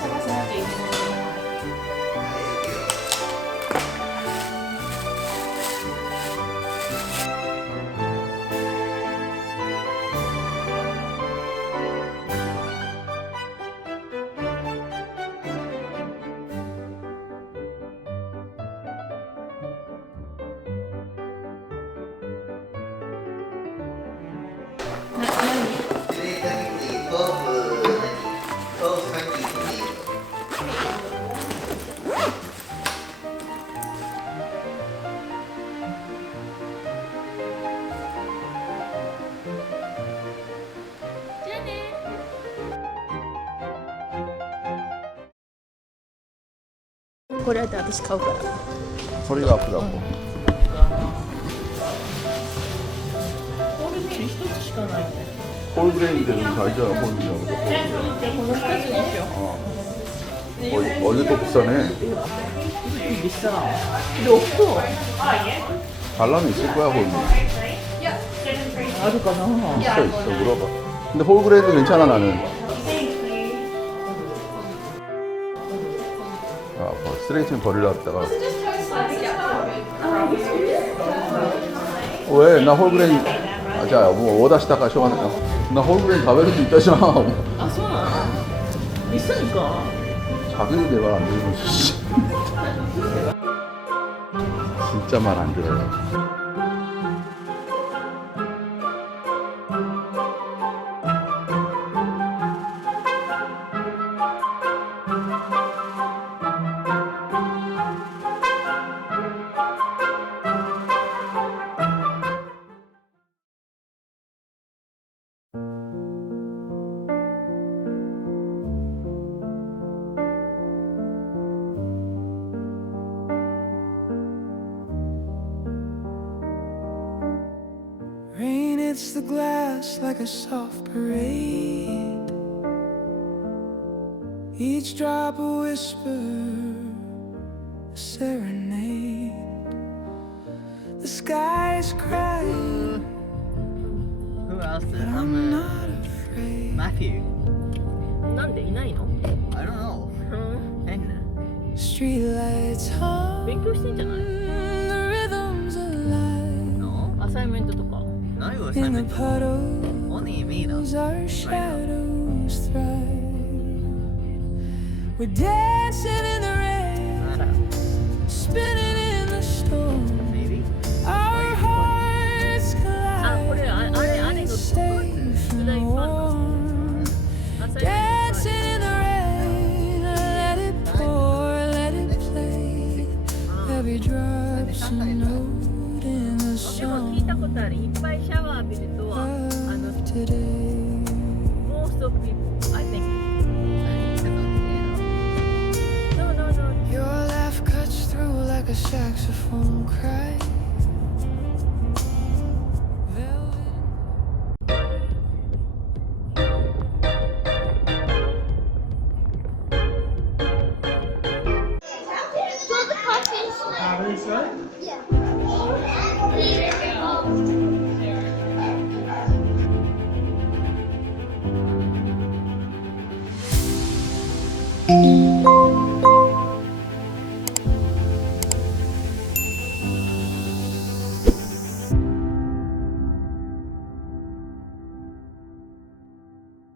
探さなきゃいけない。これだって私買うから。それがアップだもん。ホールグレーン一つしかないね。ホールグレーンで는 다 있잖아. 홀 그냥. この2つでしょ。 어제 또 비싸네. 비싸. 근데 없어. 달라면 있을 거야 홀. 아르까나. 있어 물어봐. 근데 홀그레이도 괜찮아 나는. 아, 스트레이트는 버리려 했다가. 왜? 나 홀그레이. 아, 자, 뭐 오다시다가 쇼하네. 나 홀그레이 가베르도 있다잖아. 아, 소나. 있으니까. 자기도 내 말 안 들으면 진짜 말 안 들어요. Rain hits the glass like a soft parade. Each drop a whisper, a serenade. The sky's crying, Who else but did I'm not afraid. Matthew. なんでいないの？ I don't know. 変ね。 Streetlights hum, 勉強してんじゃない？ the rhythm's alive. No? アサイメントとか。何を In the assignment? puddles, Only me though. our shadows thrive. We're dancing in the rain, spinning in the storm. Maybe? Our hearts あ、これ collide, あれの safe 宿題 and いっぱいあるの。 warm. アサイメント Dancing in the rain, let it pour, let it play. Heavy drops a note in the でも聞いた song ことある。いっぱいシャワー浴びると、of today. most of people, I think. No, no, no. Your laugh cuts through like a saxophone cry. Yeah.